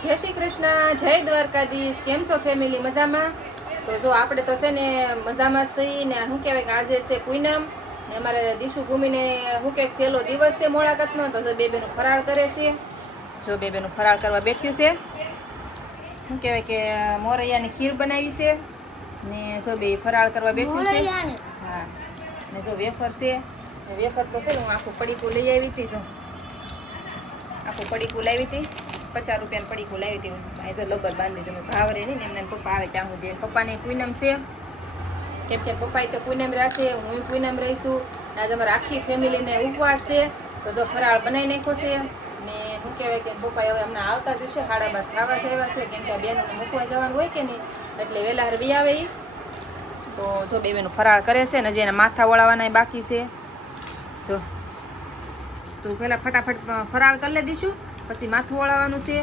જય શ્રી કૃષ્ણ, જય દ્વારકાધીશ. કેમ છો ફેમિલી? મજામાં? તો જો આપણે તો છે ને મજામાં છીએ ને. શું કહેવાય કે આજે છે પૂનમ ને અમારે દીશુ ભૂમિને શું કહેવાય સહેલો દિવસ છે મોળાકતનો. તો જો બેનું ફરાળ કરે છે. જો બેનું ફરાળ કરવા બેઠ્યું છે. શું કહેવાય કે મોરૈયાની ખીર બનાવી છે ને જો બે ફરાળ કરવા બેઠ્યું છે. હા, ને જો વેફર છે. વેફર તો છે ને હું આખું પડીકું લઈ આવી હતી. જો આખું પડીકું લાવી હતી, 50 રૂપિયાનું પડીકું લાવી હતી. અહીં તો લબર બાંધી તમે ભાવરે નહીં ને એમને પપ્પા આવે ત્યાં સુધી. પપ્પાની પૂનમ છે કેમ કે પપ્પાએ તો પૂનમ રહેશે, હું પૂનમ રહીશું. આજે અમારે આખી ફેમિલીને ઉપવાસ છે. તો જો ફરાળ બનાવી નાખ્યો છે ને શું કહેવાય કે પપ્પા હવે હમણાં આવતા જ હશે. 12:30 ખાવા આવ્યા છે કેમ કે આ બેનોને મૂકવા જવાનું હોય કે નહીં એટલે વહેલા હરવી આવે. તો જો બેનું ફરાળ કરે છે ને જે એના માથા વળાવવાના બાકી છે. જો તો પહેલાં ફટાફટ ફરાળ કરી લે દઈશું, પછી માથું વળાવવાનું છે.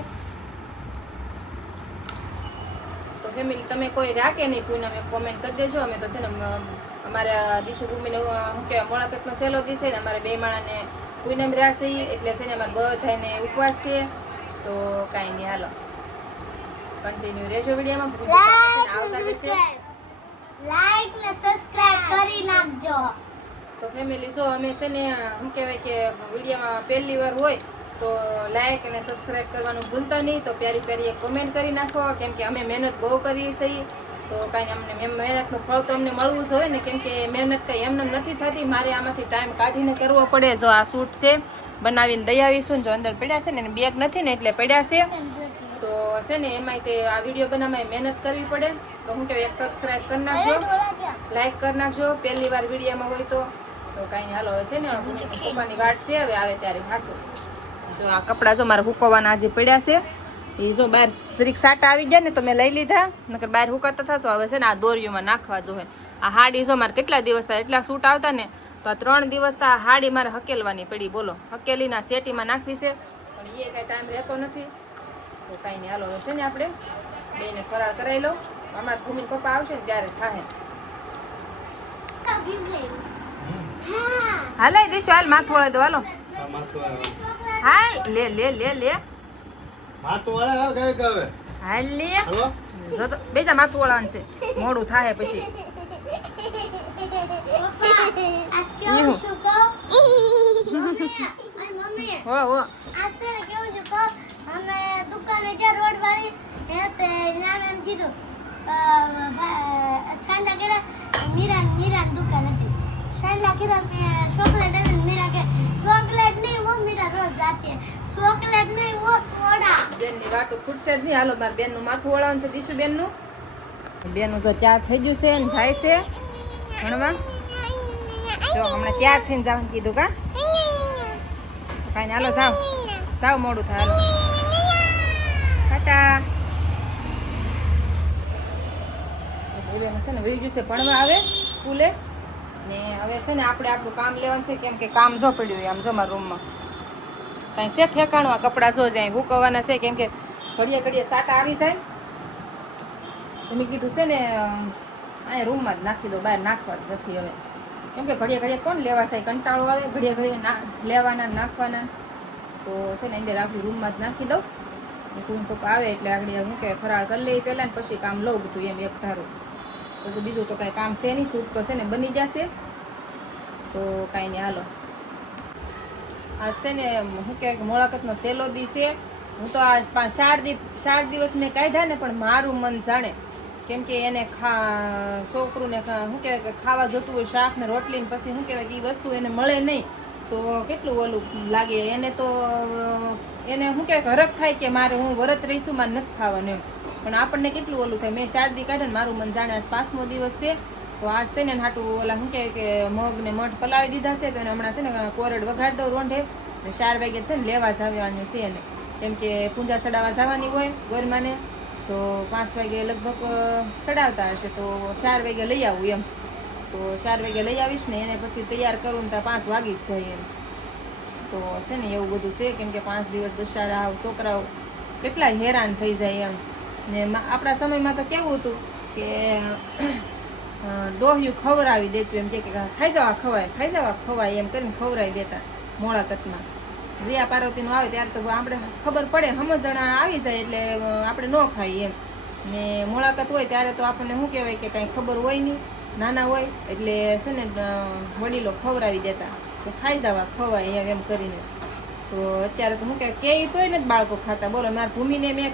તો ફેમિલી તમે કોઈ રાખે નહીં પૂનમ એક કોમેન્ટ કરી દેજો. અમે તો છે ને અમારા દીશુ ભૂમિને શું કહેવાય મોળાકતનો સહેલો દિવસ છે ને અમારે બે માણાને પૂનમ રહ્યા છે એટલે છે ને અમારે બધાને ઉપવાસ છે. તો કાંઈ નહીં, હાલો કન્ટિન્યુ રહેજો વિડીયોમાં. આવતા જશે લાઈક ને સબસ્ક્રાઇબ કરી નાખજો. તો ફેમિલી જો અમે છે ને શું કહેવાય કે વિડીયોમાં પહેલી વાર હોય તો લાઈક અને સબસ્ક્રાઈબ કરવાનું ભૂલતા નહીં. તો પ્યારી પ્યારી એક કમેન્ટ કરી નાખો કેમ કે અમે મહેનત બહુ કરીએ છીએ. તો કાંઈ અમને મહેનતનું ફળ તો અમને મળવું જ હોય ને કેમ કે મહેનત કંઈ એમને નથી થતી. મારે આમાંથી ટાઈમ કાઢીને કરવો પડે. જો આ સૂટ છે બનાવીને દઈ આવીશું. જો અંદર પડ્યા છે ને બેગ નથી ને એટલે પડ્યા છે. તો છે ને એમાંય તે આ વિડીયો બનાવવામાં મહેનત કરવી પડે. તો હું કહેવાય એક સબસ્ક્રાઈબ કરી નાખજો, લાઈક કરી નાખજો પહેલી વાર વિડીયોમાં હોય તો. તો કાંઈ હાલો છે ને પપ્પાની વાટ છે, હવે આવે ત્યારે ખાશું. જો આ કપડાં જો મારે હુકવવાના આજે પડ્યા છે. એ જો બહાર જરીક સાટા આવી જાય ને તો મેં લઈ લીધા, નકર બહાર હુકાતા હતા. તો હવે છે ને આ દોરીઓમાં નાખવા જોઈએ. આ હાડી જો મારે કેટલા દિવસ થાય એટલા સૂટ આવતા ને તો આ 3 દિવસ તો આ હાડી મારે હકેલવાની પડી. બોલો, હકેલીના સેટીમાં નાખવી છે પણ એ કાંઈ ટાઈમ રહેતો નથી. તો કાંઈ નહીં, હાલો હવે છે ને આપણે બેને ફરાળ કરાવી લઉં. અમારા ભૂમિ પપ્પા આવશે ને ત્યારે થાય. હાલે દઈશું, હાલ માથું વળે દો. હાલો હાલ લે લે લે લે હાલ લે. જો તો બેજા માથું વળવાનું છે, મોડું થાય પછી. હો હો અમે દુકાને જે રોડ વાળી તે નામ એમ કીધું સાંડા કેરા મીરા દુકાન હતી. સાંડા કેરા ચોકલેટ અને મીરા કે ચોકલેટ નહીં વો મીરા રોજ જાતી ચોકલેટ નહીં વો સોડા. બેનની વાટું ખૂટશે જ નહીં. હાલો મારા બેનનું માથું વળાવવાનું છે. દીશું બેનનું તો તૈયાર થઈ ગયું છે ને જાય છે ભણવા. જો હમણાં તૈયાર થઈને જવાનું કીધું કા કાંઈ હાલો જાવ જાવ, મોડું થાય. હાલો ટાટા. છે ને વહી જશે ભણવા આવે સ્કૂલે ને. હવે છે ને આપણે આપણું કામ લેવાનું છે કેમ કે કામ જો પડ્યું આમ જો મારા રૂમમાં કાંઈ છે ઠેકાણું. આ કપડાં જો જાય હુકવવાના છે કેમ કે ઘડીએ ઘડીએ સાટા આવી જાય. મેં કીધું છે ને અહીંયા રૂમમાં જ નાખી દો, બહાર નાખવા જ નથી હવે કેમ કે ઘડીએ ઘડીએ કોણ લેવા જાય, કંટાળો આવે ઘડીએ ઘડીએ લેવાના નાખવાના. તો છે ને અંદર આખી રૂમમાં જ નાખી દઉં. તું પપ્પા આવે એટલે આગળ શું કહેવાય ફરાળ કરી લઈ પહેલાં ને પછી કામ લઉં બધું એમ એક ધારું. તો બીજું તો કાંઈ કામ છે નહીં, સૂટ તો છે ને બની જશે. તો કાંઈ નહીં, હાલો આ છે ને શું કહેવાય કે મોળાકતનો સહેલો દી છે. હું તો આ 4 દિવસ મેં કાઢ્યા ને પણ મારું મન જાણે કેમ કે એને છોકરુંને શું કહેવાય કે ખાવા જતું હોય શાક ને રોટલી ને પછી શું કહેવાય કે એ વસ્તુ એને મળે નહીં તો કેટલું ઓલું લાગે એને. તો એને શું કહેવાય કે હરખ થાય કે મારે હું વ્રત રહીશું મારે નથી ખાવાનું એમ. પણ આપણને કેટલું ઓલું થાય. મેં 4 દી કાઢે ને મારું મન જાણે આજ 5મો દિવસ છે. તો આજ તેને હાટું ઓલા શું કહેવાય કે મગ ને મઠ પલાળી દીધા છે. તો એને હમણાં છે ને કોરડ વઘાડી દઉં રોંઢે ને 4 વાગે છે ને લેવા જવાનું છે એને કેમ કે પૂંજા ચડાવવા જવાની હોય ગોરમાને. તો 5 વાગે લગભગ ચડાવતા હશે તો 4 વાગે લઈ આવું એમ. તો 4 વાગે લઈ આવીશ ને એને પછી તૈયાર કરું ને ત્યાં 5 વાગી જ જાય એમ. તો છે ને એવું બધું છે કેમ કે 5 દિવસ દશેરા છોકરાઓ કેટલા હેરાન થઈ જાય એમ. ને આપણા સમયમાં તો કેવું હતું કે ડોહ્યું ખવડાવી દેતું એમ કે ખાઈ જવા ખવાય ખાઈ જવા ખવાય એમ કરીને ખવડાવી દેતા મોળાકતમાં. રિયા પાર્વતીનું આવે ત્યારે તો આપણે ખબર પડે સમજણા આવી જાય એટલે આપણે ન ખાઈએ એમ. ને મુલાકાત હોય ત્યારે તો આપણને શું કહેવાય કે કાંઈ ખબર હોય નહીં, નાના હોય એટલે છે ને વડીલો ખવડાવી દેતા તો ખાઈ જવા ખવાય એમ કરીને. તો અત્યારે તો શું કહેવાય કે તોય નથી બાળકો ખાતા. બોલો મારા ભૂમિને મેં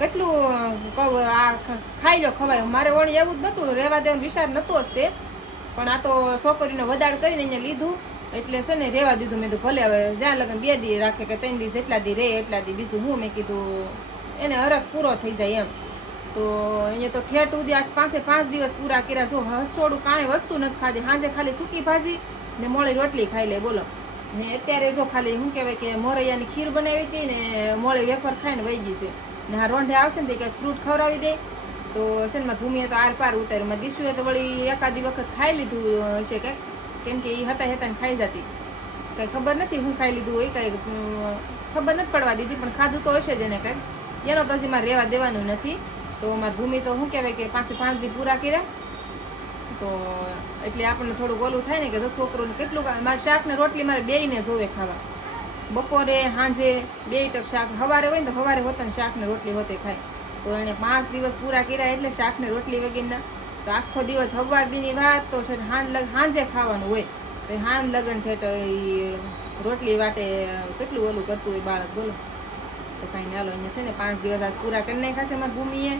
કેટલું કહું આ ખાઈ લો ખવાય, મારે વળી એવું જ નહોતું, રહેવા દેવાનો વિચાર નહોતો જ તે, પણ આ તો છોકરીનો વધાર કરીને અહીંયા લીધું એટલે છે ને રહેવા દીધું. મેં કીધું ભલે હવે જ્યાં લગન 2 દી રાખે કે 3 દી જેટલા દી રહે એટલા દી, બીજું હું મેં કીધું એને હરખ પૂરો થઈ જાય એમ. તો અહીંયા તો ઠેઠ સુધી આજ 5 દિવસ પૂરા કર્યા. જો હસોડું કાંઈ વસ્તુ નથી ખાધી, સાંજે ખાલી સૂકી ભાજી ને મોળી રોટલી ખાઈ લે. બોલો ને અત્યારે જો ખાલી શું કહેવાય કે મોરૈયાની ખીર બનાવી હતી ને મોળી વેફર ખાઈને વહી ગઈ છે. ને હા રોંઢે આવશે ને કંઈક ફ્રૂટ ખવડાવી દે તો છે ને મારી ભૂમિએ તો આર પાર ઉતાર્યું. મારી દીશુએ તો વળી એકાદી વખત ખાઈ લીધું હશે કંઈક, કેમ કે એ હતા ખાઈ જતી, કંઈ ખબર નથી હું ખાઈ લીધું હોય, કંઈ ખબર નથી પડવા દીધી, પણ ખાધું તો હશે જ એને કંઈક. એનો તો હજી મારે રહેવા દેવાનું નથી. તો મારી ભૂમિ તો શું કહેવાય કે 5 દી પૂરા કર્યા તો એટલે આપણને થોડુંક ઓલું થાય ને કે જો છોકરોને કેટલું મારે શાક ને રોટલી મારે બેયને જોવે ખાવા, બપોરે સાંજે 2 ટક શાક, સવારે હોય ને તો સવારે હોતા ને શાક ને રોટલી હોતે ખાય. તો એને 5 દિવસ પૂરા કર્યા એટલે શાક ને રોટલી વગેરેના. તો આખો દિવસ સવાર દીની વાત તો સાંજે ખાવાનું હોય. તો હાન લગન થે તો એ રોટલી વાટે કેટલું ઓલું કરતું હોય બાળક. બોલો તો કાંઈ ના લો અહીંયા છે ને 5 દિવસ આજ પૂરા કરી નાખાશે મારી ભૂમિએ.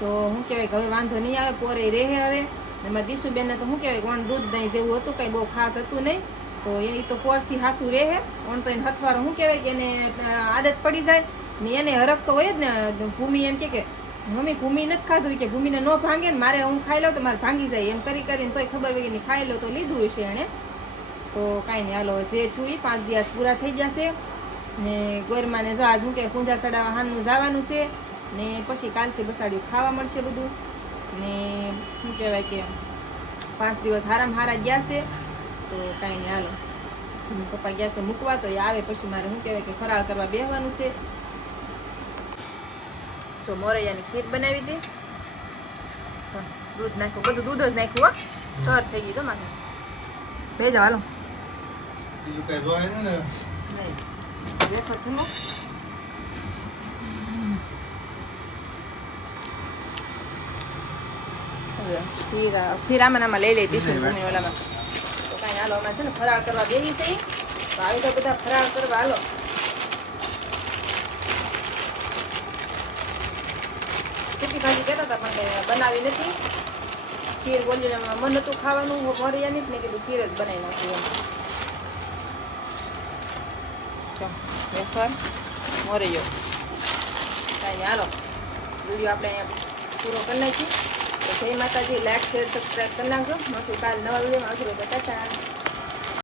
તો શું કહેવાય કે હવે વાંધો નહીં આવે, પોરે રહે હવે. ને મારી દીશુબેનને તો શું કહેવાય કોણ દૂધ દહીં જેવું હતું, કંઈ બહુ ખાસ હતું નહીં. તો એ તો પોરથી હાસું રહે. ઓણ તો એને હથવારો શું કહેવાય કે એને આદત પડી જાય ને એને હરખ તો હોય જ ને. ભૂમિ એમ કે મમ્મી ભૂમિ નથી ખાધું કે ભૂમિને ન ભાંગે ને મારે હું ખાઈ લઉં તો મારે ભાંગી જાય એમ કરીને તોય ખબર વગરની ખાઈ લો તો લીધું હશે એણે. તો કાંઈ નહીં હાલો જે છું એ 5 દિવસ પૂરા થઈ જશે. ને ગોરમાને જો આજ શું કે પૂંજા ચડાવવા હાનનું જવાનું છે ને પછી કાલથી બસાડ્યું ખાવા મળશે બધું. ને શું કહેવાય કે 5 દિવસ હારા ગયા છે. તો કાંઈ નહીં હાલો પપ્પા ગયા છે મૂકવા, તો એ આવે પછી મારે શું કહેવાય કે ફરાળ કરવા બેસવાનું છે. તો મોરૈયાની ખીર બનાવી હતી, દૂધ નાખ્યું, બધું દૂધ જ નાખ્યું હો, ચર થઈ ગઈ તો મારે બે જાવ હાલો. બીજું કઈ જોવાય ને નહીં વેફર થયું. ખીર આમાં લઈ લઈ દીધું ભૂમિ ઓલામાં. તો કાંઈ હાલો અમારે છે ને ફરાળ કરવા બેસી થઈ. તો આવી તો બધા ફરાળ કરવા હાલો. સૂકી ભાજી કહેતા હતા પણ કંઈ બનાવી નથી. ખીર બોલીને મન હતું ખાવાનું મોરૈયાની, મેં કીધું ખીર જ બનાવી નાખ્યું એમ. વેફર મોરૈયો કાંઈ હાલો વિડીયો આપણે અહીંયા પૂરો કરી નાખીએ. તો જય માતાજી, લાઈક શેર સબસ્ક્રાઈબ કરી નાખજો. મળશું કાલ નવા વિડીયોમાં. આવજો તો ટાટા.